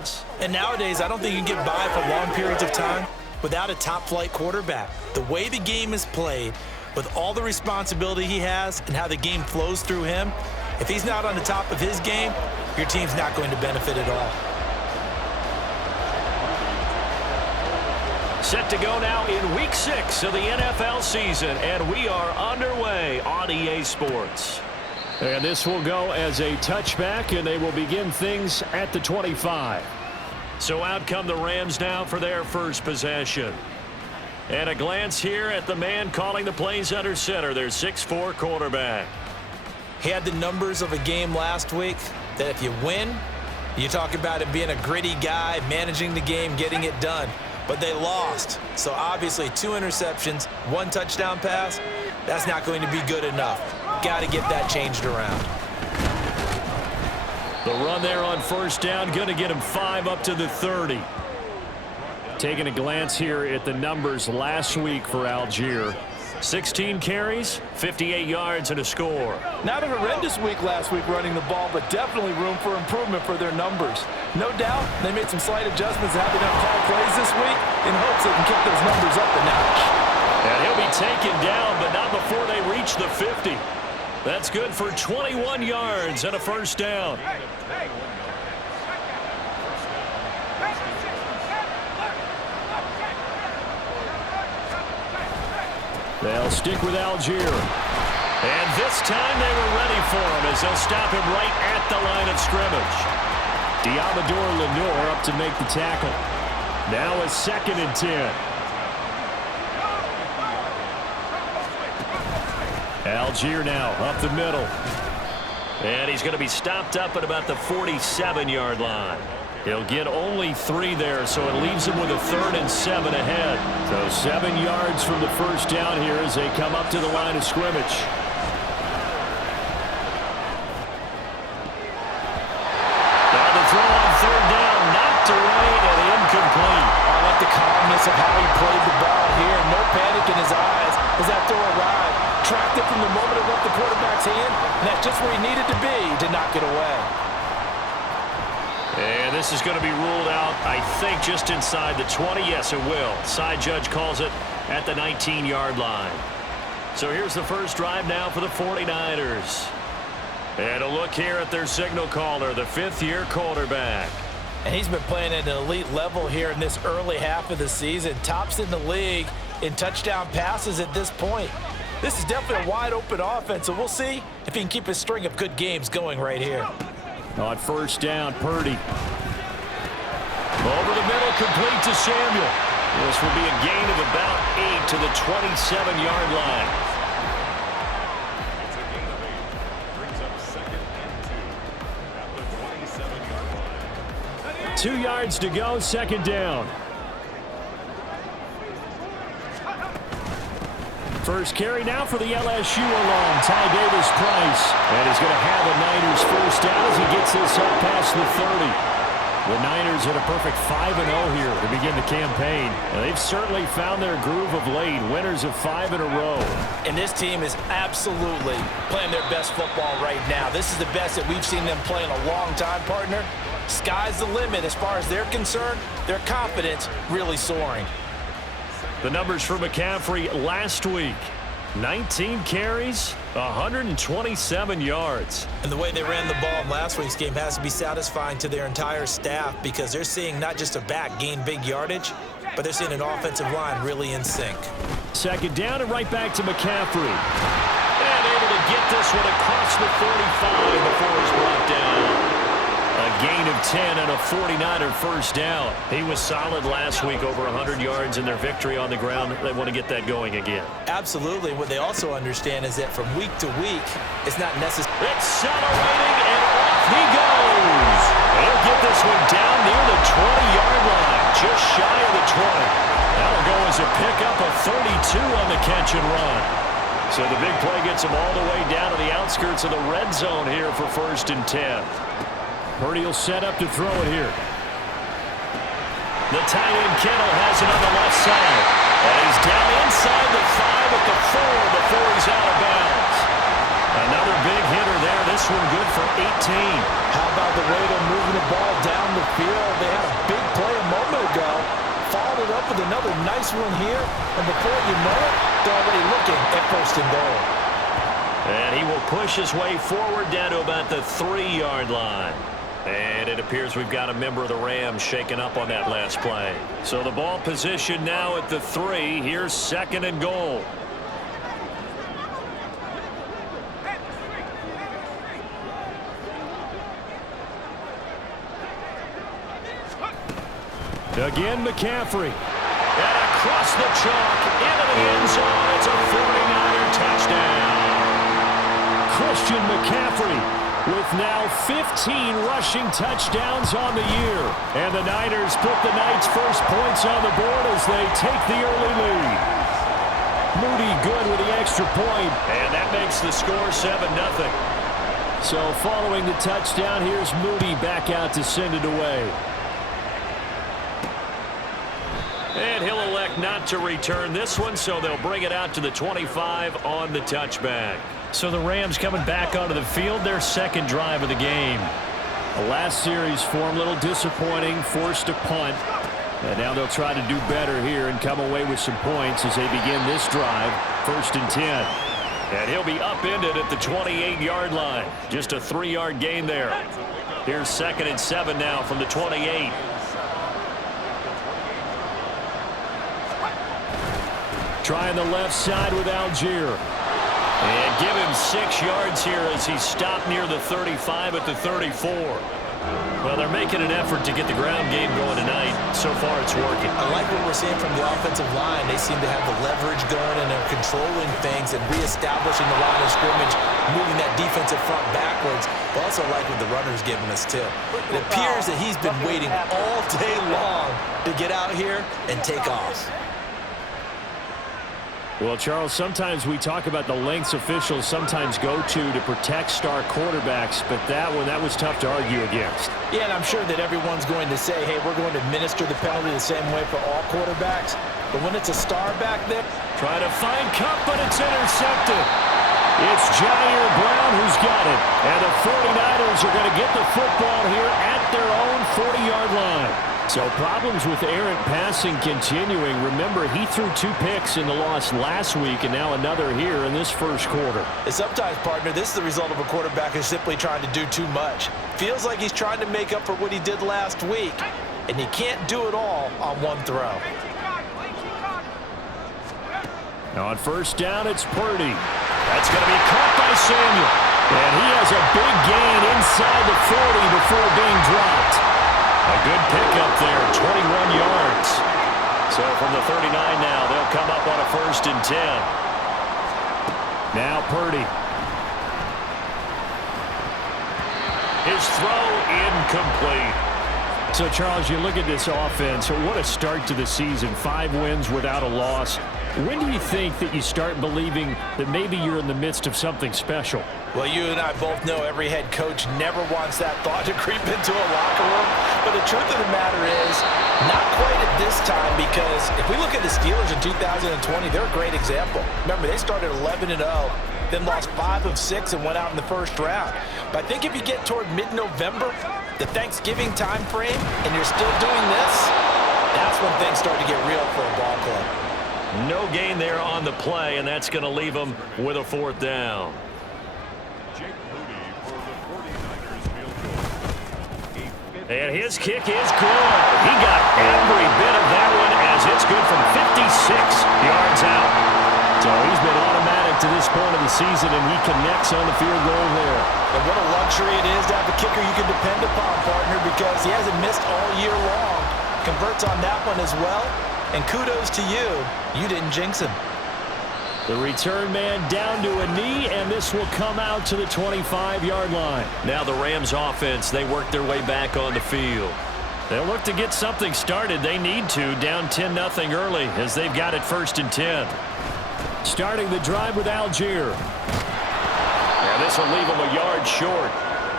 offense. And nowadays, I don't think you can get by for long periods of time without a top-flight quarterback. The way the game is played, with all the responsibility he has and how the game flows through him, if he's not on the top of his game, your team's not going to benefit at all. Set to go now in Week 6 of the NFL season, and we are underway on EA Sports. And this will go as a touchback, and they will begin things at the 25. So out come the Rams now for their first possession. And a glance here at the man calling the plays under center, their 6'4" quarterback. He had the numbers of a game last week that if you win, you talk about him being a gritty guy, managing the game, getting it done. But they lost. So obviously 2 interceptions, 1 touchdown pass, that's not going to be good enough. Got to get that changed around. The run there on first down, going to get him 5 up to the 30. Taking a glance here at the numbers last week for Algier. 16 carries, 58 yards, and a score. Not a horrendous week last week running the ball, but definitely room for improvement for their numbers. No doubt they made some slight adjustments to how they don't call plays this week in hopes they can kick those numbers up a notch. And he'll be taken down, but not before they reach the 50. That's good for 21 yards and a first down. They'll stick with Algier. And this time they were ready for him as they'll stop him right at the line of scrimmage. Diamador Lenore up to make the tackle. Now a 2nd and 10. Algier now up the middle. And he's going to be stopped up at about the 47-yard line. He'll get only 3 there, so it leaves him with a 3rd and 7 ahead. So 7 yards from the first down here as they come up to the line of scrimmage. Now the throw on 3rd down, knocked away and incomplete. I like the calmness of how he played the ball here. No panic in his eyes as that throw arrived. Tracked it from the moment it left the quarterback's hand, and that's just where he needed to be to knock it away. And this is going to be ruled out, I think, just inside the 20. Yes, it will. Side judge calls it at the 19-yard line. So here's the first drive now for the 49ers. And a look here at their signal caller, the 5th-year quarterback. And he's been playing at an elite level here in this early half of the season. Tops in the league in touchdown passes at this point. This is definitely a wide-open offense, so we'll see if he can keep his string of good games going right here. On first down, Purdy. Over the middle, complete to Samuel. This will be a gain of about 8 to the 27-yard line. 2 yards to go, 2nd down. First carry now for the LSU alum, Ty Davis-Price. And he's going to have a Niners first down as he gets this up past the 30. The Niners at a perfect 5-0 here to begin the campaign. And they've certainly found their groove of late, winners of 5 in a row. And this team is absolutely playing their best football right now. This is the best that we've seen them play in a long time, partner. Sky's the limit as far as they're concerned. Their confidence really soaring. The numbers for McCaffrey last week. 19 carries, 127 yards. And the way they ran the ball in last week's game has to be satisfying to their entire staff because they're seeing not just a back gain big yardage, but they're seeing an offensive line really in sync. 2nd down and right back to McCaffrey. And able to get this one across the 45 before he's brought down. A gain of 10 and a 49er first down. He was solid last week, over 100 yards in their victory on the ground. They want to get that going again. Absolutely. What they also understand is that from week to week, it's not necessary. Accelerating, and off he goes. He'll get this one down near the 20-yard line, just shy of the 20. That'll go as a pickup of 32 on the catch and run. So the big play gets him all the way down to the outskirts of the red zone here for 1st and 10. Purdy will set up to throw it here. The tight end Kittle has it on the left side. And he's down inside the 5 at the 4 before he's out of bounds. Another big hitter there. This one good for 18. How about the way they're moving the ball down the field? They a nice one here, and before you know it, they're already looking at first and goal. And he will push his way forward down to about the 3-yard line. And it appears we've got a member of the Rams shaken up on that last play. So the ball position now at the 3. Here's second and goal. Again, McCaffrey. And across the chalk, into the end zone. It's a 49er touchdown. Christian McCaffrey with now 15 rushing touchdowns on the year. And the Niners put the Knights' first points on the board as they take the early lead. Moody good with the extra point. And that makes the score 7-0. So following the touchdown, here's Moody back out to send it away. And he'll elect not to return this one, so they'll bring it out to the 25 on the touchback. So the Rams coming back onto the field, their second drive of the game. The last series for them, a little disappointing, forced a punt. And now they'll try to do better here and come away with some points as they begin this drive, 1st and 10. And he'll be upended at the 28-yard line. Just a 3-yard gain there. Here's 2nd and 7 now from the 28. Trying the left side with Algier. And give him 6 yards here as he stopped near the 35 at the 34. Well, they're making an effort to get the ground game going tonight. So far, it's working. I like what we're seeing from the offensive line. They seem to have the leverage going, and they're controlling things and reestablishing the line of scrimmage, moving that defensive front backwards. But also like what the runner's giving us, too. It appears that he's been waiting all day long to get out here and take off. Well, Charles, sometimes we talk about the lengths officials sometimes go to protect star quarterbacks, but that was tough to argue against. Yeah, and I'm sure that everyone's going to say, hey, we're going to administer the penalty the same way for all quarterbacks. But when it's a star back there, trying to find Cup, but it's intercepted. It's Jair Brown who's got it. And the 49ers are going to get the football here at their own 40-yard line. So problems with errant passing continuing. Remember, he threw 2 picks in the loss last week and now another here in this first quarter. And sometimes, partner, this is the result of a quarterback who's simply trying to do too much. Feels like he's trying to make up for what he did last week, and he can't do it all on one throw. Now on first down, it's Purdy. That's going to be caught by Samuel. And he has a big gain inside the 40 before being dropped. A good pickup there, 21 yards. So from the 39 now, they'll come up on a 1st and 10. Now Purdy. His throw incomplete. So, Charles, you look at this offense, what a start to the season. 5 wins without a loss. When do you think that you start believing that maybe you're in the midst of something special? Well, you and I both know every head coach never wants that thought to creep into a locker room. But the truth of the matter is, not quite at this time, because if we look at the Steelers in 2020, they're a great example. Remember, they started 11-0, then lost 5 of 6 and went out in the first round. But I think if you get toward mid-November, the Thanksgiving time frame, and you're still doing this, that's when things start to get real for a ball club. No gain there on the play, and that's going to leave them with a 4th down. And his kick is good. He got every bit of that one as it's good from 56 yards out. So he's been automatic to this point of the season, and he connects on the field goal there. And what a luxury it is to have a kicker you can depend upon, partner, because he hasn't missed all year long. Converts on that one as well. And kudos to you. You didn't jinx him. The return man down to a knee, and this will come out to the 25-yard line. Now the Rams offense, they work their way back on the field. They'll look to get something started. They need to, down 10-0 early as they've got it 1st and 10. Starting the drive with Algier. And this will leave them a yard short.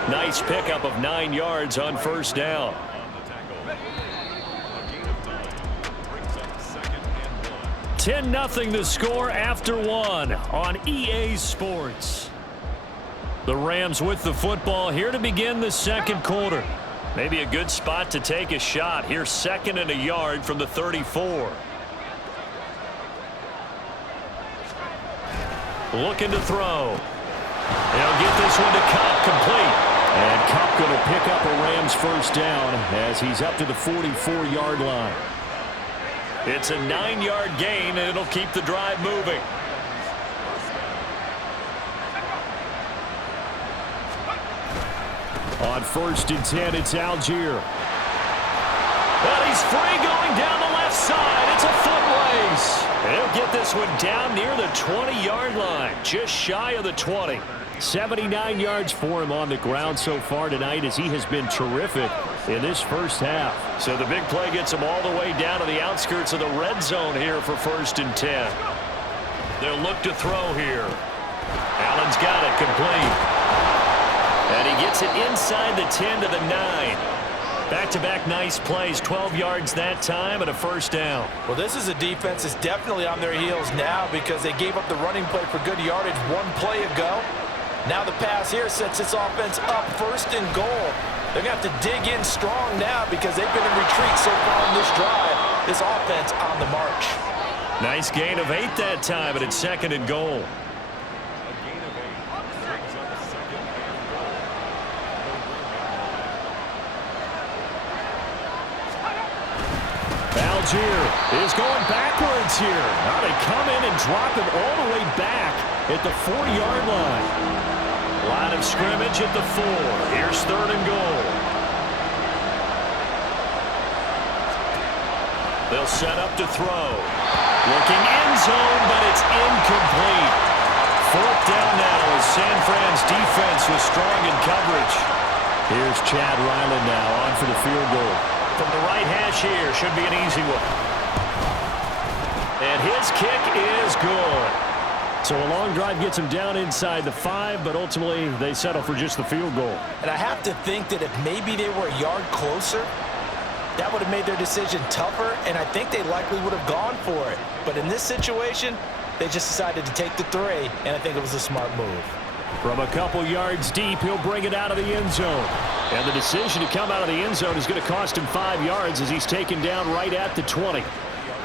Nice pickup of 9 yards on 1st down. 10-0 the score after 1 on EA Sports. The Rams with the football here to begin the second quarter. Maybe a good spot to take a shot. Here's 2nd and a yard from the 34. looking to throw. He'll get this one to Cup, complete. And Cup going to pick up a Rams first down as he's up to the 44-yard line. It's a 9-yard gain, and it'll keep the drive moving. On 1st and 10, it's Algier. But he's free going down the left side. It's a foot race. He'll get this one down near the 20-yard line, just shy of the 20. 79 yards for him on the ground so far tonight as he has been terrific in this first half. So the big play gets him all the way down to the outskirts of the red zone here for 1st and 10. They'll look to throw here. Allen's got it, complete. And he gets it inside the 10 to the 9. Back-to-back nice plays, 12 yards that time and a first down. Well, this is a defense that's definitely on their heels now because they gave up the running play for good yardage one play ago. Now the pass here sets this offense up 1st and goal. They're going to have to dig in strong now because they've been in retreat so far on this drive. This offense on the march. Nice gain of 8 that time, and it's 2nd and goal. Algier is going backwards here. Now they come in and drop him all the way back at the 4-yard line. Line of scrimmage at the 4. Here's 3rd and goal. They'll set up to throw. Looking end zone, but it's incomplete. 4th down now as San Fran's defense was strong in coverage. Here's Chad Ryland now on for the field goal. From the right hash here, should be an easy one. And his kick is good. So a long drive gets him down inside the 5, but ultimately they settle for just the field goal. And I have to think that if maybe they were a yard closer, that would have made their decision tougher, and I think they likely would have gone for it. But in this situation, they just decided to take the 3, and I think it was a smart move. From a couple yards deep, he'll bring it out of the end zone. And the decision to come out of the end zone is going to cost him 5 yards as he's taken down right at the 20.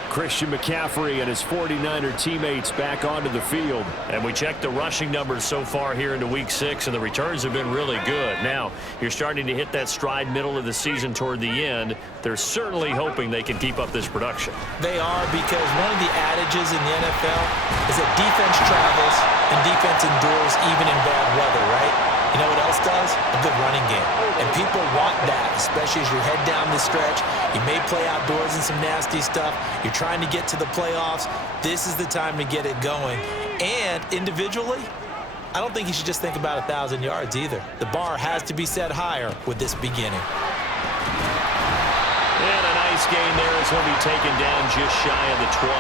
Christian McCaffrey and his 49er teammates back onto the field. And we checked the rushing numbers so far here into Week 6, and the returns have been really good. Now, you're starting to hit that stride middle of the season toward the end. They're certainly hoping they can keep up this production. They are, because one of the adages in the NFL is that defense travels and defense endures even in bad weather, right? You know what else does? A good running game. And people want that, especially as you head down the stretch. You may play outdoors in some nasty stuff. You're trying to get to the playoffs. This is the time to get it going. And individually, I don't think you should just think about 1,000 yards either. The bar has to be set higher with this beginning. And a nice gain there as he'll be taken down just shy of the 20.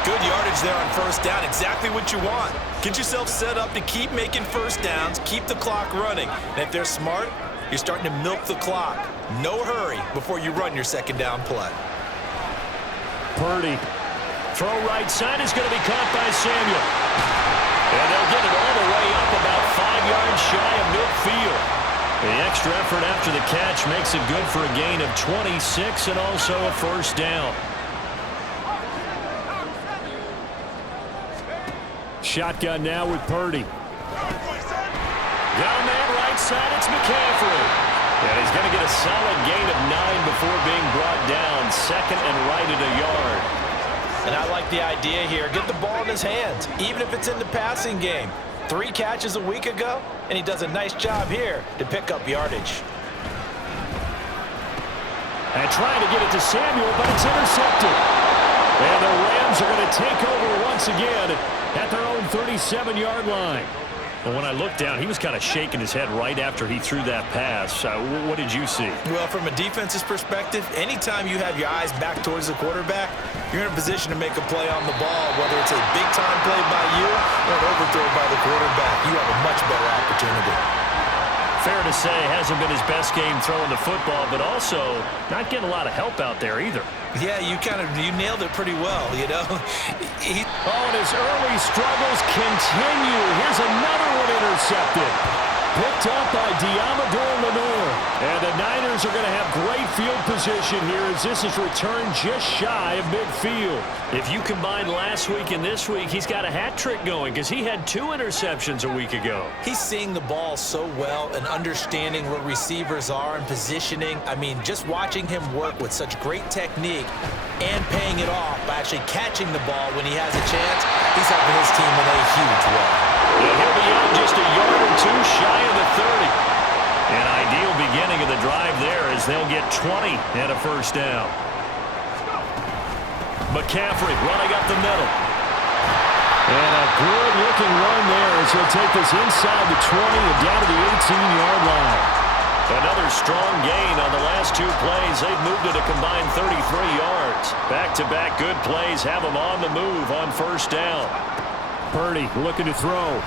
Good yardage there on 1st down. Exactly what you want. Get yourself set up to keep making 1st downs, keep the clock running. And if they're smart, you're starting to milk the clock. No hurry before you run your 2nd down play. Purdy. Throw right side is going to be caught by Samuel. And they'll get it all the way up about 5 yards shy of midfield. The extra effort after the catch makes it good for a gain of 26 and also a 1st down. Shotgun now with Purdy. Got a man right side, it's McCaffrey. And he's going to get a solid gain of 9 before being brought down. 2nd and right at a yard. And I like the idea here. Get the ball in his hands, even if it's in the passing game. 3 catches a week ago, and he does a nice job here to pick up yardage. And trying to get it to Samuel, but it's intercepted. And the Rams are going to take over once again at their own 37-yard line. And when I looked down, he was kind of shaking his head right after he threw that pass. What did you see? Well, from a defense's perspective, anytime you have your eyes back towards the quarterback, you're in a position to make a play on the ball, whether it's a big-time play by you or an overthrow by the quarterback. You have a much better opportunity. Fair to say, hasn't been his best game throwing the football, but also not getting a lot of help out there either. Yeah, you nailed it pretty well, you know. And his early struggles continue. Here's another one intercepted. Picked up by Diamador Lenore. And the Niners are going to have great field position here as this is returned just shy of midfield. If you combine last week and this week, he's got a hat trick going because he had 2 interceptions a week ago. He's seeing the ball so well and understanding where receivers are and positioning. I mean, just watching him work with such great technique and paying it off by actually catching the ball when he has a chance, he's helping his team in a huge way. Yeah, he'll be out just a yard or 2 shy of the 30. An ideal beginning of the drive there as they'll get 20 and a first down. McCaffrey running up the middle. And a good-looking run there as he'll take this inside the 20 and down to the 18-yard line. Another strong gain on the last 2 plays. They've moved it a combined 33 yards. Back-to-back good plays have them on the move on first down. Purdy looking to throw.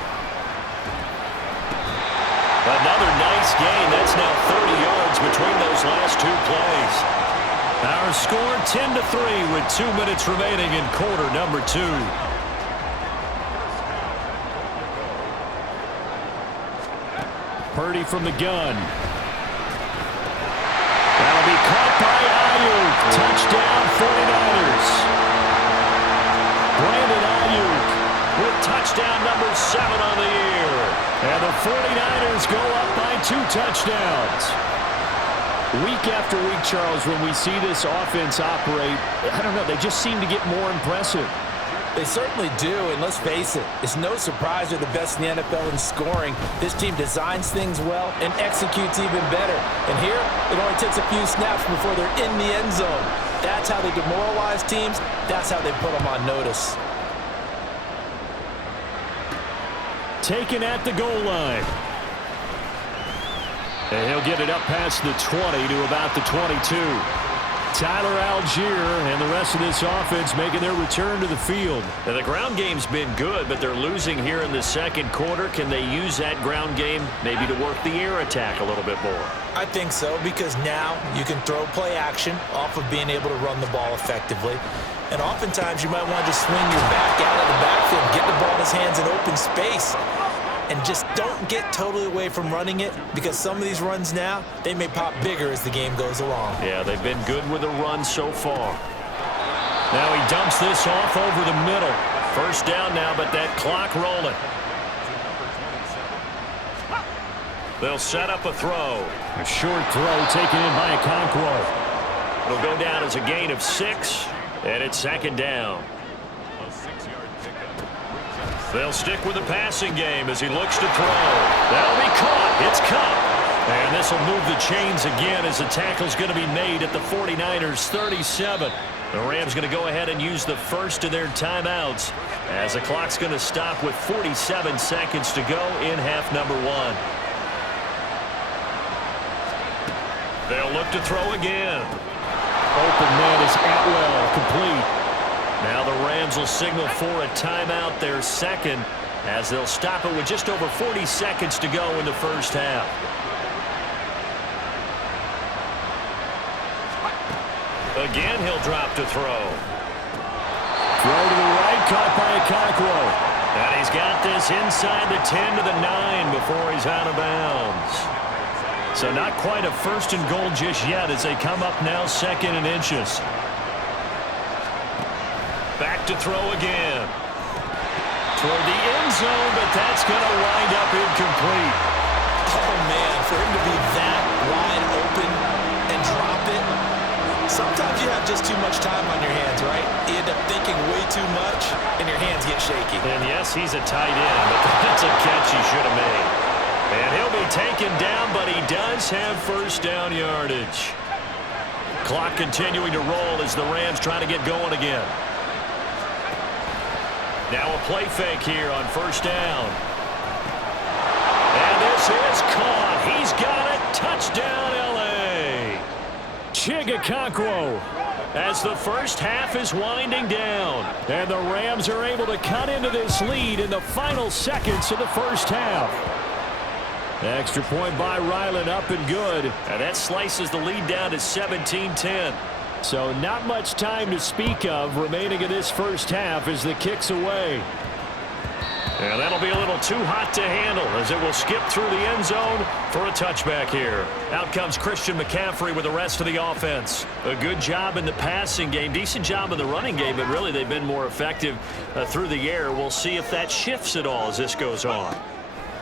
Another nice gain. That's now 30 yards between those last 2 plays. Our score 10-3 with 2 minutes remaining in quarter number 2. Purdy from the gun. That'll be caught by Ayuk. Touchdown 49ers. Brandon Ayuk with touchdown number 7 on the year. And the 49ers go up by 2 touchdowns. Week after week, Charles, when we see this offense operate, I don't know, they just seem to get more impressive. They certainly do, and let's face it, it's no surprise they're the best in the NFL in scoring. This team designs things well and executes even better. And here, it only takes a few snaps before they're in the end zone. That's how they demoralize teams. That's how they put them on notice. Taken at the goal line. And he'll get it up past the 20 to about the 22. Tyler Algier and the rest of this offense making their return to the field. Now, the ground game's been good, but they're losing here in the second quarter. Can they use that ground game maybe to work the air attack a little bit more? I think so, because now you can throw play action off of being able to run the ball effectively. And oftentimes you might want to just swing your back out of the backfield, get the ball in his hands in open space, and just don't get totally away from running it, because some of these runs now, they may pop bigger as the game goes along. Yeah, they've been good with the run so far. Now he dumps this off over the middle. First down now, but that clock rolling. They'll set up a throw. A short throw taken in by Okonkwo. It'll go down as a gain of 6, and it's second down. They'll stick with the passing game as he looks to throw. That'll be caught. It's Cup. And this will move the chains again as the tackle's going to be made at the 49ers 37. The Rams going to go ahead and use the first of their timeouts as the clock's going to stop with 47 seconds to go in half number 1. They'll look to throw again. Open man is Atwell, complete. Now the Rams will signal for a timeout, their second, as they'll stop it with just over 40 seconds to go in the first half. Again, he'll drop to throw. Throw to the right, caught by Okonkwo. And he's got this inside the 10 to the 9 before he's out of bounds. So not quite a first and goal just yet as they come up now second and inches. Back to throw again. Toward the end zone, but that's going to wind up incomplete. Oh, man, for him to be that wide open and drop it. Sometimes you have just too much time on your hands, right? You end up thinking way too much, and your hands get shaky. And yes, he's a tight end, but that's a catch he should have made. And he'll be taken down, but he does have first down yardage. Clock continuing to roll as the Rams try to get going again. Now a play fake here on first down. And this is caught. He's got it. Touchdown, L.A. Okonkwo as the first half is winding down. And the Rams are able to cut into this lead in the final seconds of the first half. Extra point by Ryland, up and good. And that slices the lead down to 17-10. So not much time to speak of remaining in this first half as the kick's away. And that'll be a little too hot to handle as it will skip through the end zone for a touchback here. Out comes Christian McCaffrey with the rest of the offense. A good job in the passing game, decent job in the running game, but really they've been more effective through the air. We'll see if that shifts at all as this goes on.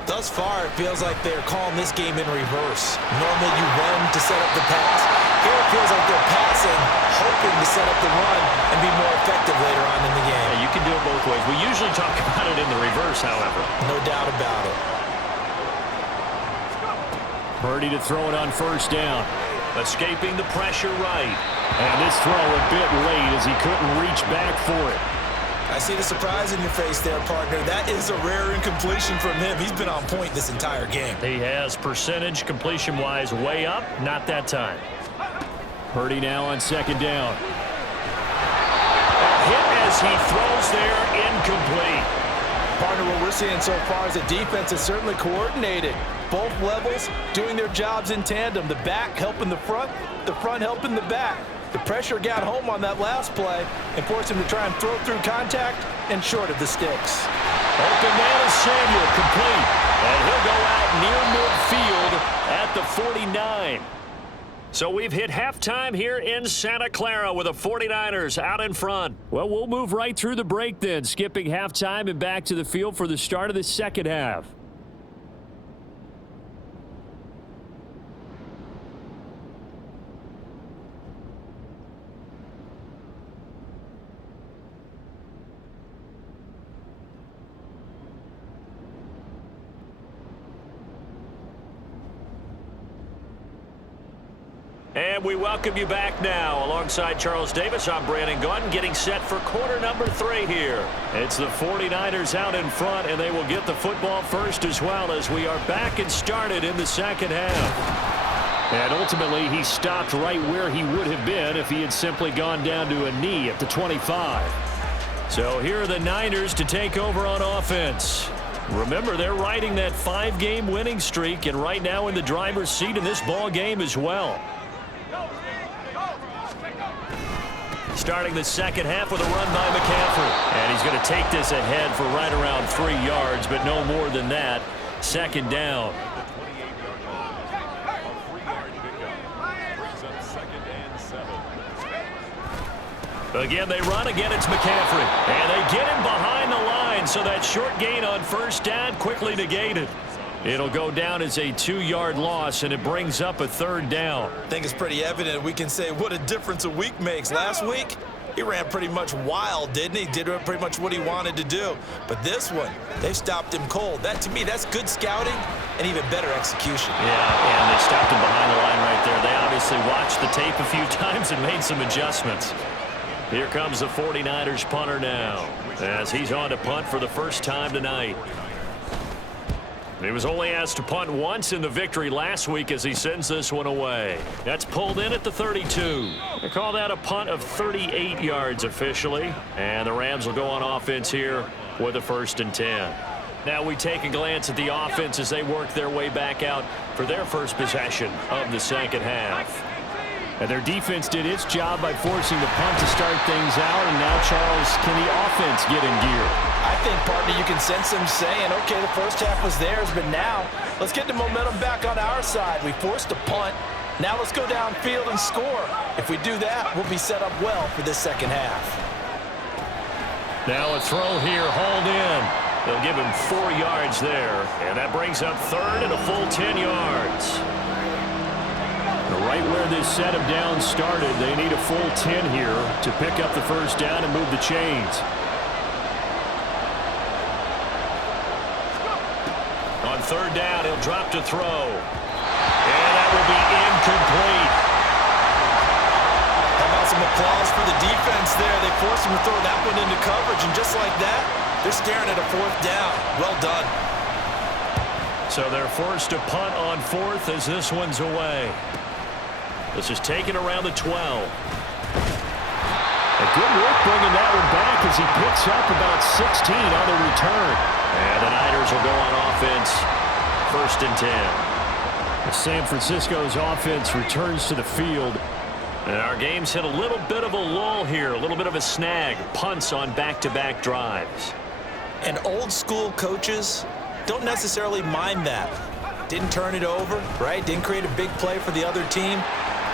Thus far, it feels like they're calling this game in reverse. Normally you run to set up the pass. Here it feels like they're passing, hoping to set up the run and be more effective later on in the game. Yeah, you can do it both ways. We usually talk about it in the reverse, however. No doubt about it. Purdy to throw it on first down. Escaping the pressure right. And this throw a bit late as he couldn't reach back for it. I see the surprise in your face there, partner. That is a rare incompletion from him. He's been on point this entire game. He has percentage completion-wise way up. Not that time. Purdy now on second down. A hit as he throws there, incomplete. Partner, what we're seeing so far is the defense is certainly coordinated. Both levels doing their jobs in tandem. The back helping the front helping the back. The pressure got home on that last play and forced him to try and throw through contact and short of the sticks. Open man is Samuel, complete. And he'll go out near midfield at the 49. So we've hit halftime here in Santa Clara with the 49ers out in front. Well, we'll move right through the break then, skipping halftime and back to the field for the start of the second half. And we welcome you back now. Alongside Charles Davis, I'm Brandon Gunn, getting set for quarter number 3 here. It's the 49ers out in front, and they will get the football first as well as we are back and started in the second half. And ultimately, he stopped right where he would have been if he had simply gone down to a knee at the 25. So here are the Niners to take over on offense. Remember, they're riding that 5-game winning streak, and right now in the driver's seat in this ball game as well. Starting the second half with a run by McCaffrey. And he's going to take this ahead for right around 3 yards, but no more than that. Second down. Again, they run. Again, it's McCaffrey. And they get him behind the line, so that short gain on first down quickly negated. It'll go down as a 2-yard loss, and it brings up a third down. I think it's pretty evident we can say what a difference a week makes. Last week, he ran pretty much wild, didn't he? Did pretty much what he wanted to do. But this one, they stopped him cold. That, to me, that's good scouting and even better execution. Yeah, and they stopped him behind the line right there. They obviously watched the tape a few times and made some adjustments. Here comes the 49ers punter now as he's on to punt for the first time tonight. He was only asked to punt once in the victory last week as he sends this one away. That's pulled in at the 32. They call that a punt of 38 yards officially. And the Rams will go on offense here with a 1st and 10. Now we take a glance at the offense as they work their way back out for their first possession of the second half. And their defense did its job by forcing the punt to start things out. And now, Charles, can the offense get in gear? I think, partner, you can sense them saying, okay, the first half was theirs, but now let's get the momentum back on our side. We forced a punt. Now let's go downfield and score. If we do that, we'll be set up well for this second half. Now a throw here, hauled in. They'll give him 4 yards there. And that brings up third and a full 10 yards. Right where this set of downs started, they need a full 10 here to pick up the first down and move the chains. On third down, he'll drop to throw. And that will be incomplete. How about some applause for the defense there? They forced him to throw that one into coverage, and just like that, they're staring at a 4th down. Well done. So they're forced to punt on 4th as this one's away. This is taken around the 12. A good work bringing that one back as he picks up about 16 on the return. And the Niners will go on offense, 1st and 10. San Francisco's offense returns to the field. And our game's hit a little bit of a lull here, a little bit of a snag. Punts on back-to-back drives. And old school coaches don't necessarily mind that. Didn't turn it over, right? Didn't create a big play for the other team.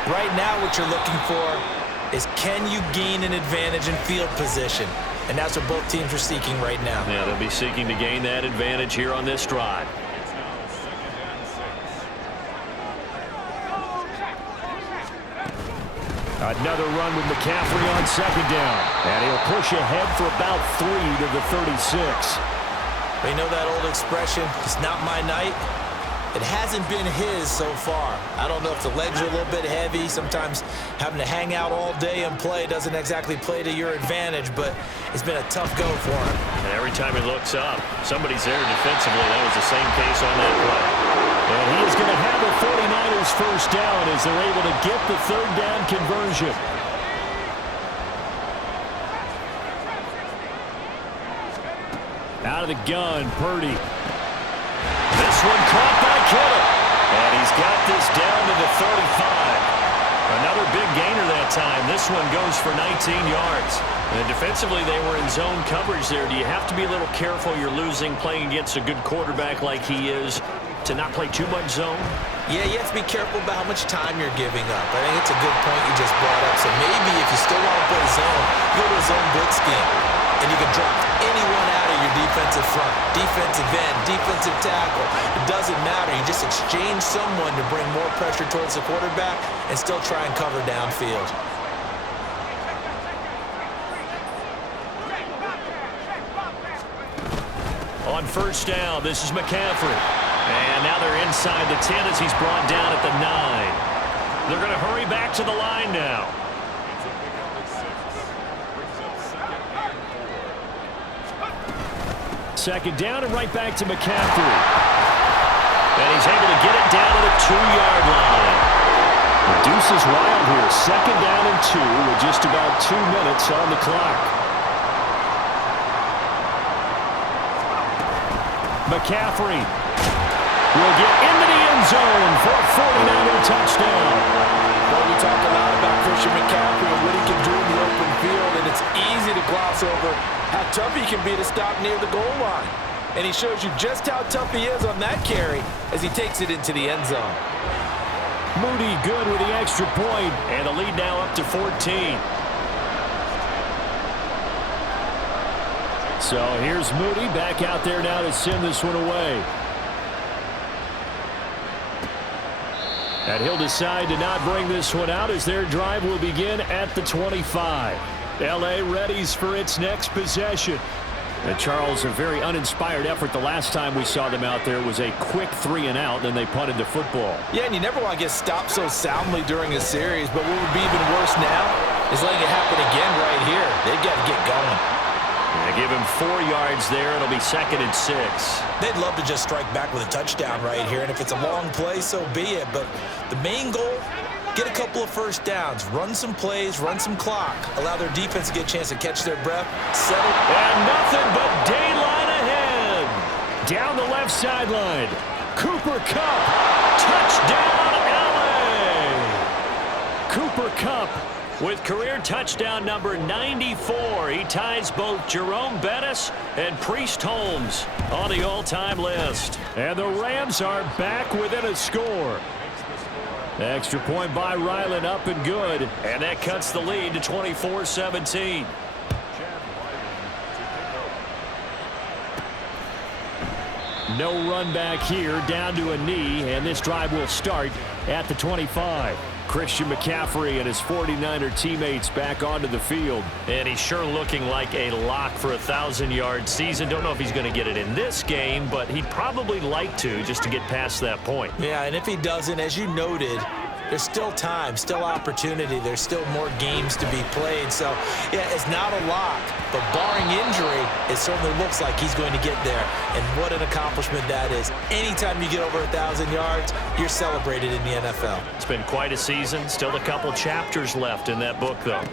Right now what you're looking for is, can you gain an advantage in field position? And that's what both teams are seeking right now. Yeah, they'll be seeking to gain that advantage here on this drive. Another run with McCaffrey on second down. And he'll push ahead for about 3 to the 36. You know that old expression, it's not my night? It hasn't been his so far. I don't know if the legs are a little bit heavy. Sometimes having to hang out all day and play doesn't exactly play to your advantage, but it's been a tough go for him. And every time he looks up, somebody's there defensively. That was the same case on that play. And he is going to have the 49ers first down as they're able to get the third down conversion. Out of the gun, Purdy. This one caught by Kittle. And he's got this down to the 35. Another big gainer that time. This one goes for 19 yards. And defensively, they were in zone coverage there. Do you have to be a little careful you're losing playing against a good quarterback like he is to not play too much zone? Yeah, you have to be careful about how much time you're giving up. I think it's a good point you just brought up. So maybe if you still want to play zone, go to a zone blitz scheme. And you can drop anyone out of your defensive front, defensive end, defensive tackle. It doesn't matter. You just exchange someone to bring more pressure towards the quarterback and still try and cover downfield. On first down, this is McCaffrey. And now they're inside the 10 as he's brought down at the 9. They're going to hurry back to the line now. Second down and right back to McCaffrey. And he's able to get it down to the 2-yard line. The deuce is wild here. Second down and 2 with just about 2 minutes on the clock. McCaffrey will get into the end zone for a 49er touchdown. Well, we talk a lot about Christian McCaffrey and what he can do in the open field, and it's easy to gloss over how tough he can be to stop near the goal line. And he shows you just how tough he is on that carry as he takes it into the end zone. Moody good with the extra point, and the lead now up to 14. So here's Moody back out there now to send this one away. And he'll decide to not bring this one out as their drive will begin at the 25. L.A. readies for its next possession. And Charles, a very uninspired effort the last time we saw them out there was a quick 3-and-out, then they punted the football. Yeah, and you never want to get stopped so soundly during a series, but what would be even worse now is letting it happen again right here. They've got to get going. They give him 4 yards there. It'll be 2nd and 6. They'd love to just strike back with a touchdown right here, and if it's a long play, so be it. But the main goal, get a couple of first downs, run some plays, run some clock, allow their defense to get a chance to catch their breath, settle. And nothing but daylight ahead. Down the left sideline. Cooper Kupp. Touchdown, L.A. Cooper Kupp with career touchdown number 94. He ties both Jerome Bettis and Priest Holmes on the all-time list. And the Rams are back within a score. Extra point by Ryland up and good. And that cuts the lead to 24-17. No run back here, down to a knee, and this drive will start at the 25. Christian McCaffrey and his 49er teammates back onto the field. And he's sure looking like a lock for a 1,000-yard season. Don't know if he's going to get it in this game, but he'd probably like to just to get past that point. Yeah, and if he doesn't, as you noted, there's still time, still opportunity. There's still more games to be played. So, yeah, it's not a lock, but barring injury, it certainly looks like he's going to get there. And what an accomplishment that is. Anytime you get over 1,000 yards, you're celebrated in the NFL. It's been quite a season. Still a couple chapters left in that book, though.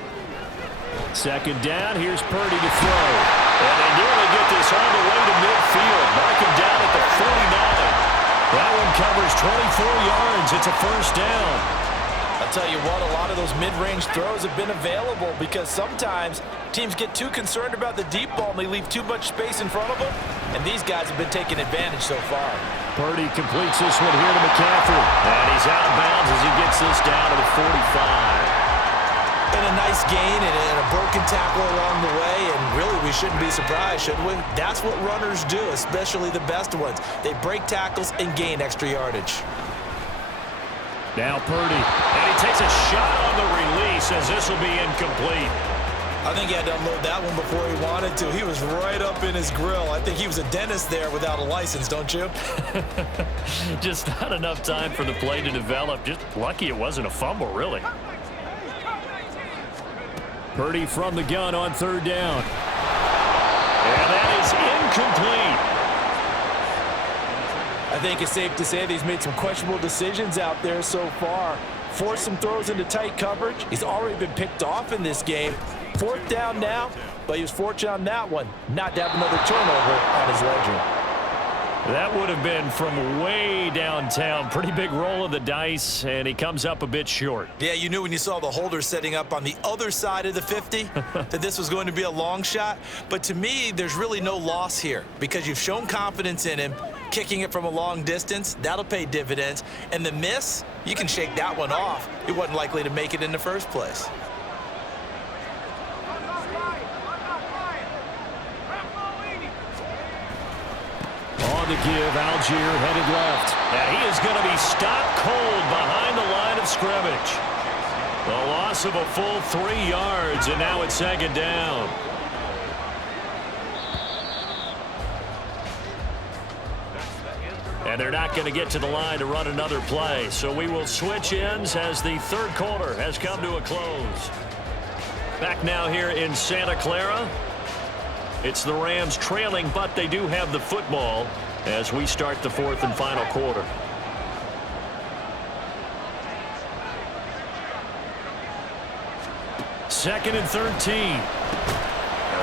Second down. Here's Purdy to throw. And they nearly get this all the way to midfield. Mark him down at the 49. That one covers 24 yards. It's a first down. I'll tell you what, a lot of those mid-range throws have been available because sometimes teams get too concerned about the deep ball and they leave too much space in front of them, and these guys have been taking advantage so far. Purdy completes this one here to McCaffrey. And he's out of bounds as he gets this down to the 45. And a nice gain and a broken tackle along the way, and really we shouldn't be surprised, should we? That's what runners do, especially the best ones. They break tackles and gain extra yardage. Now Purdy, and he takes a shot on the release as this will be incomplete. I think he had to unload that one before he wanted to. He was right up in his grill. I think he was a dentist there without a license, don't you? Just not enough time for the play to develop. Just lucky it wasn't a fumble, really. Purdy from the gun on third down. And that is incomplete. I think it's safe to say that he's made some questionable decisions out there so far. Forced some throws into tight coverage. He's already been picked off in this game. Fourth down now, but he was fortunate on that one not to have another turnover on his ledger. That would have been from way downtown. Pretty big roll of the dice, and he comes up a bit short. Yeah, you knew when you saw the holder setting up on the other side of the 50 that this was going to be a long shot. But to me, there's really no loss here because you've shown confidence in him. Kicking it from a long distance, that'll pay dividends. And the miss, you can shake that one off. He wasn't likely to make it in the first place. On the give, Algier headed left. And he is going to be stopped cold behind the line of scrimmage. The loss of a full 3 yards, and now it's second down. And they're not going to get to the line to run another play. So we will switch ends as the third quarter has come to a close. Back now here in Santa Clara. It's the Rams trailing, but they do have the football as we start the fourth and final quarter. Second and 13.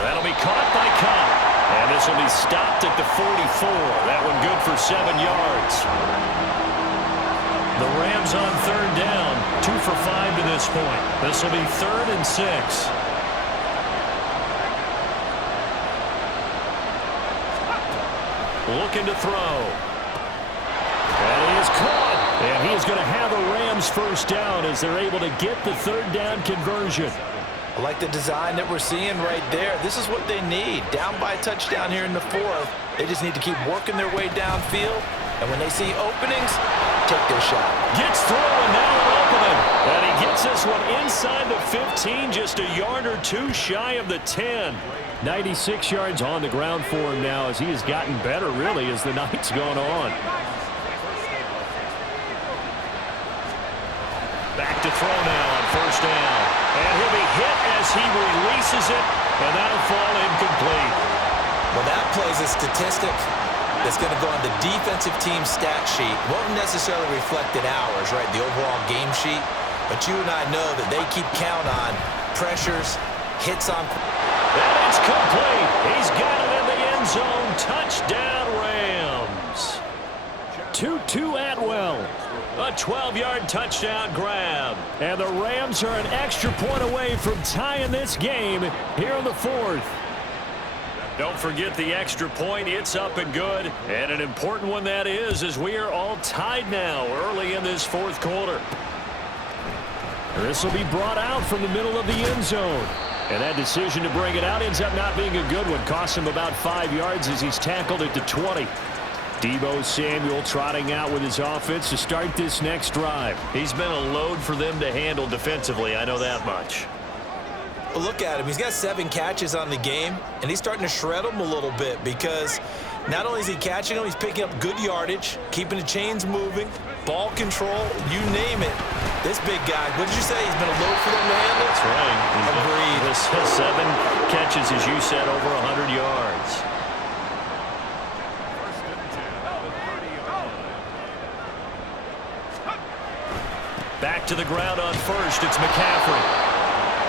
That'll be caught by Cobb. And this will be stopped at the 44. That one good for 7 yards. The Rams on third down, 2 for 5 to this point. This will be 3rd and 6. Looking to throw. And he is caught. And he is going to have a Rams first down as they're able to get the third down conversion. I like the design that we're seeing right there. This is what they need. Down by a touchdown here in the fourth. They just need to keep working their way downfield. And when they see openings, take their shot. Gets through and now an opening. And he gets this one inside the 15, just a yard or two shy of the 10. 96 yards on the ground for him now as he has gotten better, really, as the night's gone on. Back to throw now on first down. And he'll be hit as he releases it, and that'll fall incomplete. Well, that plays a statistic that's going to go on the defensive team stat sheet. Won't necessarily reflect in ours, right, the overall game sheet. But you and I know that they keep count on pressures, hits on. And it's complete. He's got it in the end zone. Touchdown, Rams. Tutu Atwell. A 12-yard touchdown grab. And the Rams are an extra point away from tying this game here in the fourth. Don't forget the extra point. It's up and good. And an important one that is, as we are all tied now early in this fourth quarter. This will be brought out from the middle of the end zone. And that decision to bring it out ends up not being a good one. Costs him about 5 yards as he's tackled at the 20. Deebo Samuel trotting out with his offense to start this next drive. He's been a load for them to handle defensively, I know that much. Well, look at him. He's got 7 catches on the game, and he's starting to shred them a little bit because not only is he catching them, he's picking up good yardage, keeping the chains moving, ball control, you name it. This big guy, what did you say? He's been a load for them to handle? That's right. Agreed. This 7 catches, as you said, over 100 yards. Back to the ground on first. It's McCaffrey.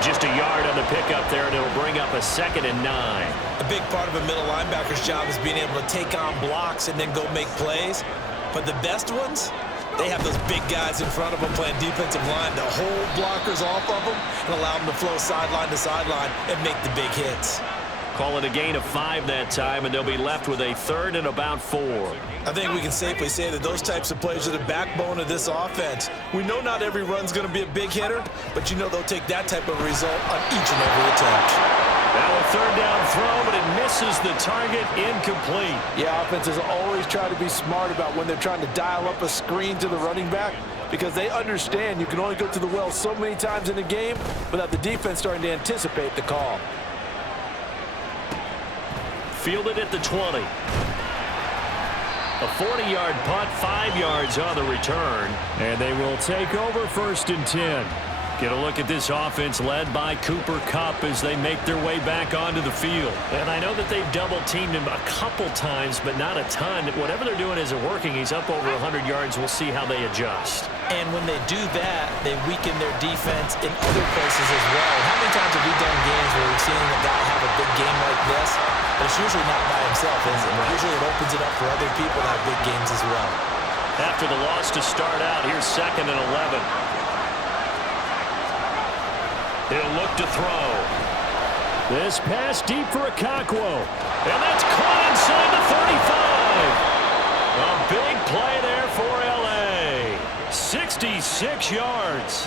Just a yard on the pickup there, and it'll bring up a 2nd and 9. A big part of a middle linebacker's job is being able to take on blocks and then go make plays. But the best ones, They have those big guys in front of them playing defensive line to hold blockers off of them and allow them to flow sideline to sideline and make the big hits. Call it a gain of 5 that time, and they'll be left with a 3rd and about 4. I think we can safely say that those types of plays are the backbone of this offense. We know not every run's going to be a big hitter, but you know they'll take that type of result on each and every attempt. Now a 3rd down throw, but it misses the target, incomplete. Yeah, offenses always try to be smart about when they're trying to dial up a screen to the running back, because they understand you can only go to the well so many times in a game without the defense starting to anticipate the call. Fielded at the 20. A 40-yard punt, 5 yards on the return. And they will take over 1st and 10. Get a look at this offense led by Cooper Kupp as they make their way back onto the field. And I know that they've double-teamed him a couple times, but not a ton. Whatever they're doing isn't working. He's up over 100 yards. We'll see how they adjust. And when they do that, they weaken their defense in other places as well. How many times have we done games where we've seen a guy have a big game like this? But it's usually not by himself, is it? Usually it opens it up for other people to have big games as well. After the loss to start out, here's 2nd and 11. He'll look to throw. This pass deep for Nacua. And that's caught inside the 35. A big play there for L.A. 66 yards.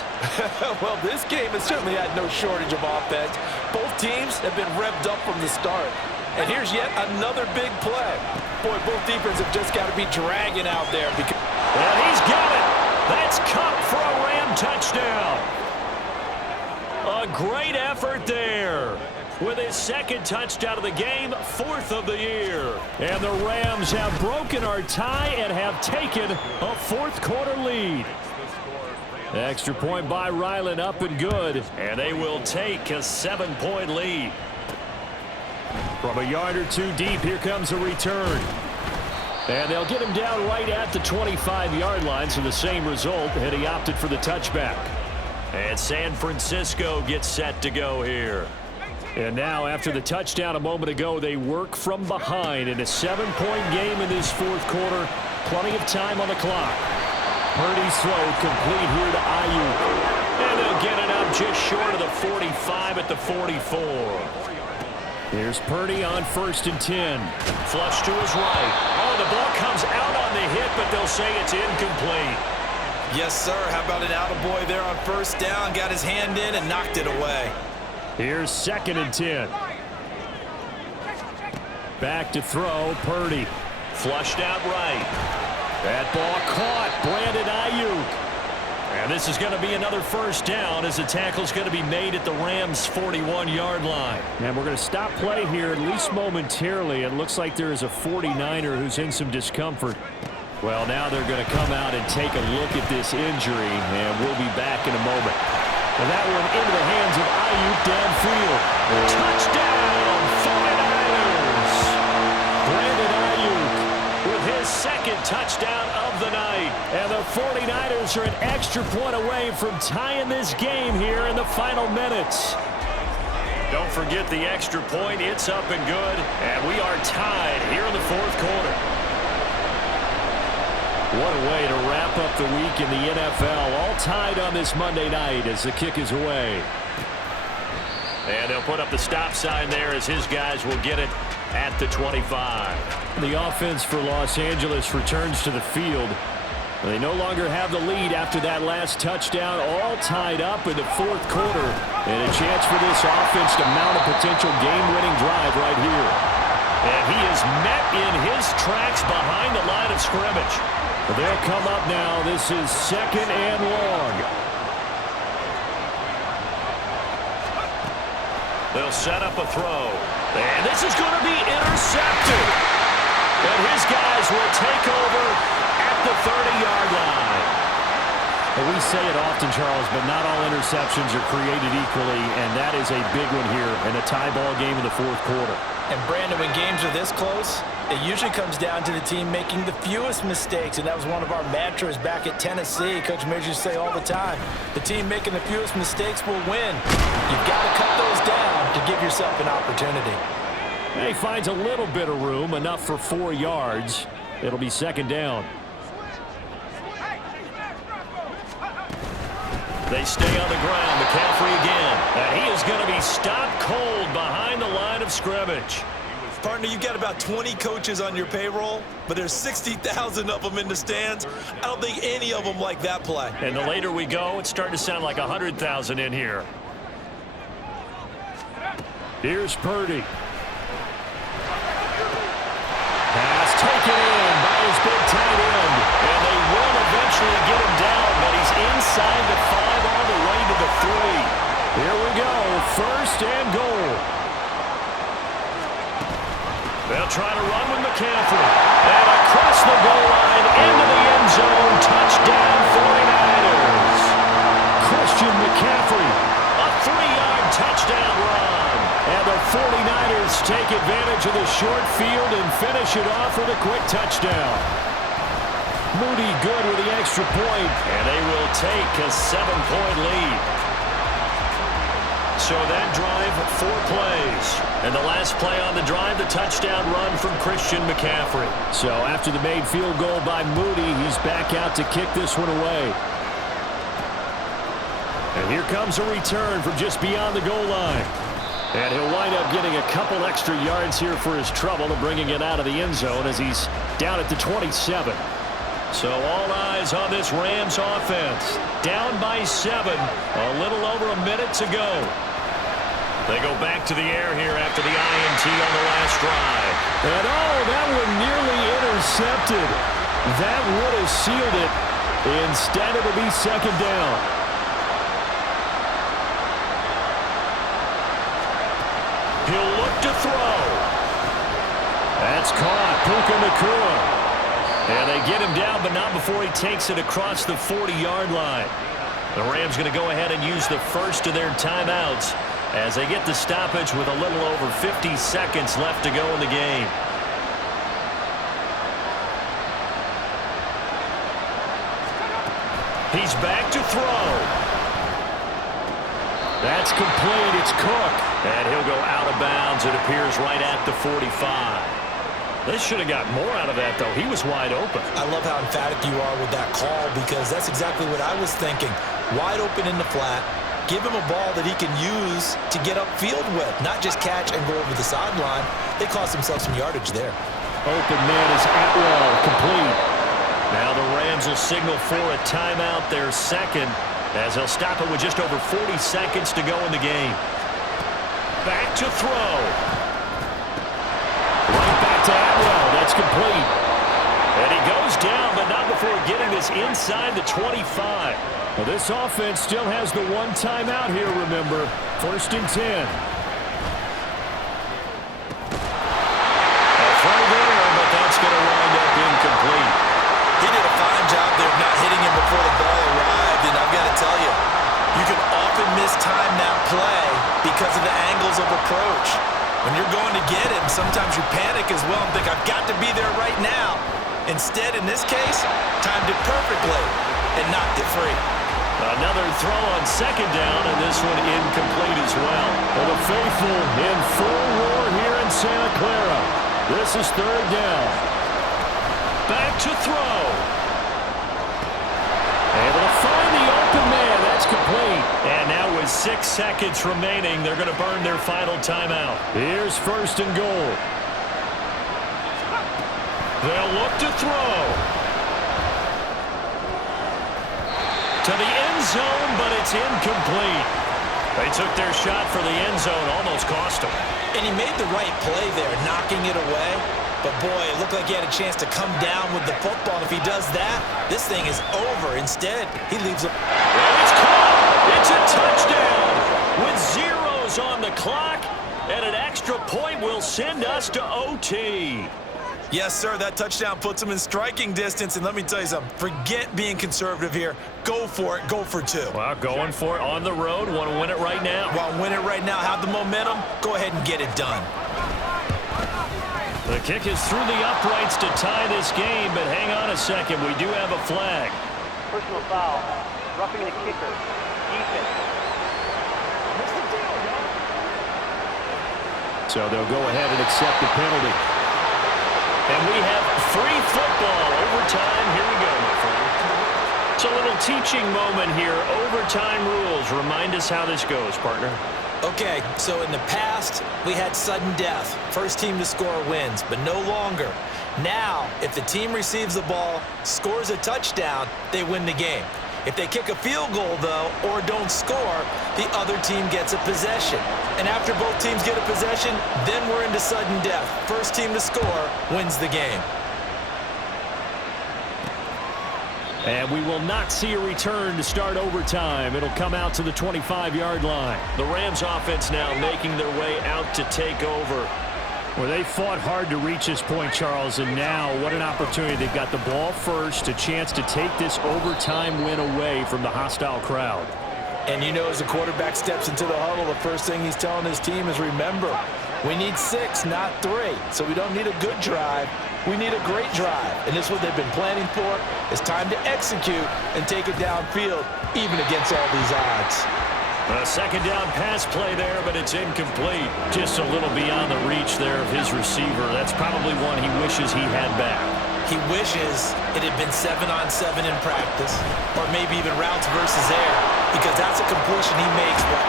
Well, this game has certainly had no shortage of offense. Both teams have been revved up from the start. And here's yet another big play. Boy, both defenses have just got to be dragging out there. And he's got it. That's Kupp for a Ram touchdown. A great effort there. With his 2nd touchdown of the game, 4th of the year. And the Rams have broken our tie and have taken a 4th quarter lead. Extra point by Ryland, up and good. And they will take a 7-point lead. From a yard or 2 deep, here comes a return. And they'll get him down right at the 25-yard line, so the same result, and he opted for the touchback. And San Francisco gets set to go here. And now, after the touchdown a moment ago, they work from behind in a 7-point game in this 4th quarter. Plenty of time on the clock. Purdy's throw complete here to Ayuk. And they'll get it up just short of the 45 at the 44. Here's Purdy on 1st and 10. Flush to his right. Oh, the ball comes out on the hit, but they'll say it's incomplete. Yes, sir. How about an attaboy there on 1st down? Got his hand in and knocked it away. Here's 2nd and 10. Back to throw, Purdy. Flushed out right. That ball caught, Brandon Ayuk. And this is going to be another 1st down as the tackle's going to be made at the Rams' 41-yard line. And we're going to stop play here, at least momentarily. It looks like there is a 49er who's in some discomfort. Well, now they're going to come out and take a look at this injury, and we'll be back in a moment. And that one into the hands of Ayuk downfield. Touchdown, 49ers! Brandon Ayuk with his 2nd touchdown of the night. And the 49ers are an extra point away from tying this game here in the final minutes. Don't forget the extra point. It's up and good. And we are tied here in the 4th quarter. What a way to wrap up the week in the NFL. All tied on this Monday night as the kick is away. And they'll put up the stop sign there as his guys will get it at the 25. The offense for Los Angeles returns to the field. They no longer have the lead after that last touchdown. All tied up in the 4th quarter. And a chance for this offense to mount a potential game-winning drive right here. And he is met in his tracks behind the line of scrimmage. They'll come up now. This is 2nd and long. They'll set up a throw. And this is going to be intercepted. And his guys will take over at the 30-yard line. Well, we say it often, Charles, but not all interceptions are created equally, and that is a big one here in a tie ball game in the 4th quarter. And, Brandon, when games are this close, it usually comes down to the team making the fewest mistakes, and that was one of our mantras back at Tennessee. Coach Mears used to say all the time, the team making the fewest mistakes will win. You've got to cut those down to give yourself an opportunity. And he finds a little bit of room, enough for 4 yards. It'll be 2nd down. They stay on the ground. McCaffrey again. And he is going to be stopped cold behind the line of scrimmage. Partner, you've got about 20 coaches on your payroll, but there's 60,000 of them in the stands. I don't think any of them like that play. And the later we go, it's starting to sound like 100,000 in here. Here's Purdy. Pass taken in by his big tight end. And they will eventually get him down, but he's inside the 5 all the way to the 3. Here we go, 1st and goal. They'll try to run with McCaffrey. And across the goal line into the end zone. Touchdown 49ers. Christian McCaffrey. A 3-yard touchdown run. And the 49ers take advantage of the short field and finish it off with a quick touchdown. Moody good with the extra point. And they will take a 7-point lead. So that drive, 4 plays. And the last play on the drive, the touchdown run from Christian McCaffrey. So after the made field goal by Moody, he's back out to kick this one away. And here comes a return from just beyond the goal line. And he'll wind up getting a couple extra yards here for his trouble and bringing it out of the end zone as he's down at the 27. So all eyes on this Rams offense. Down by 7. A little over a minute to go. They go back to the air here after the INT on the last drive. And oh, that one nearly intercepted. That would have sealed it. Instead, it'll be 2nd down. He'll look to throw. That's caught. Puka Nacua. And they get him down, but not before he takes it across the 40-yard line. The Rams going to go ahead and use the first of their timeouts as they get the stoppage with a little over 50 seconds left to go in the game. He's back to throw. That's complete. It's Cook. And he'll go out of bounds, it appears, right at the 45. They should have got more out of that, though. He was wide open. I love how emphatic you are with that call because that's exactly what I was thinking. Wide open in the flat. Give him a ball that he can use to get upfield with, not just catch and go over the sideline. They cost themselves some yardage there. Open man is Atwell, complete. Now the Rams will signal for a timeout, their second, as they'll stop it with just over 40 seconds to go in the game. Back to throw. Right back to Atwell. That's complete. And he goes down, but not before getting this inside the 25. Well, this offense still has the 1 timeout here, remember. 1st and 10. A throw there, but that's going to wind up incomplete. He did a fine job there of not hitting him before the ball arrived, and I've got to tell you, you can often mistime that play because of the angles of approach. When you're going to get him, sometimes you panic as well and think, I've got to be there right now. Instead, in this case, timed it perfectly and knocked it free. Another throw on 2nd down, and this one incomplete as well. Well, the faithful in full roar here in Santa Clara. This is 3rd down. Back to throw. Able to find the open man. That's complete. And now with 6 seconds remaining, they're going to burn their final timeout. Here's 1st and goal. They'll look to throw. To the end zone, but it's incomplete. They took their shot for the end zone, almost cost them. And he made the right play there, knocking it away. But, boy, it looked like he had a chance to come down with the football. And if he does that, this thing is over. Instead, he leaves it. Well, it's caught. It's a touchdown with zeros on the clock. And an extra point will send us to OT. Yes, sir, that touchdown puts him in striking distance. And let me tell you something, forget being conservative here. Go for it. Go for 2. Well, going for it on the road. Want to win it right now? Want to win it right now, have the momentum, go ahead and get it done. The kick is through the uprights to tie this game, but hang on a second. We do have a flag. Personal foul. Roughing the kicker. Defense. So they'll go ahead and accept the penalty. And we have free football overtime. Here we go, my friend. It's a little teaching moment here. Overtime rules. Remind us how this goes, partner. Okay, so in the past, we had sudden death. First team to score wins, but no longer. Now, if the team receives the ball, scores a touchdown, they win the game. If they kick a field goal, though, or don't score, the other team gets a possession. And after both teams get a possession, then we're into sudden death. First team to score wins the game. And we will not see a return to start overtime. It'll come out to the 25-yard line. The Rams offense now making their way out to take over. Well, they fought hard to reach this point, Charles, and now what an opportunity. They've got the ball first, a chance to take this overtime win away from the hostile crowd. And you know, as the quarterback steps into the huddle, the first thing he's telling his team is, remember, we need 6, not 3. So we don't need a good drive. We need a great drive. And this is what they've been planning for. It's time to execute and take it downfield, even against all these odds. A second down pass play there, but it's incomplete. Just a little beyond the reach there of his receiver. That's probably one he wishes he had back. He wishes it had been 7-on-7 in practice, or maybe even routes versus air, because that's a completion he makes, what,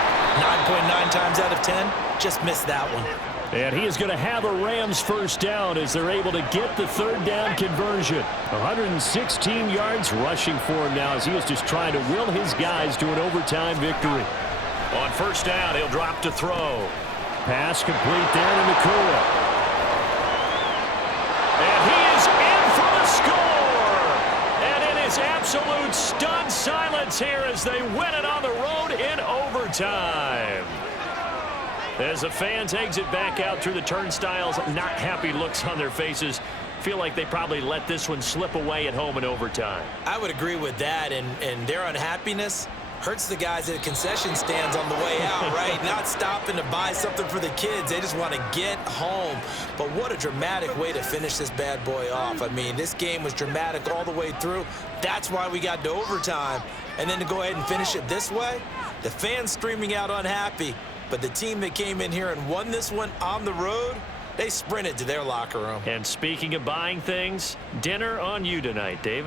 9.9 times out of 10? Just missed that one. And he is going to have a Rams first down as they're able to get the third down conversion. 116 yards rushing for him now as he is just trying to will his guys to an overtime victory. On first down, he'll drop to throw. Pass complete there to Nacua. And he is in for the score. And it is absolute stunned silence here as they win it on the road in overtime. As the fans exit back out through the turnstiles, not happy looks on their faces. Feel like they probably let this one slip away at home in overtime. I would agree with that, and their unhappiness hurts the guys at the concession stands on the way out, right? Not stopping to buy something for the kids. They just want to get home. But what a dramatic way to finish this bad boy off. I mean, this game was dramatic all the way through. That's why we got to overtime. And then to go ahead and finish it this way, the fans streaming out unhappy. But the team that came in here and won this one on the road, they sprinted to their locker room. And speaking of buying things, dinner on you tonight, David.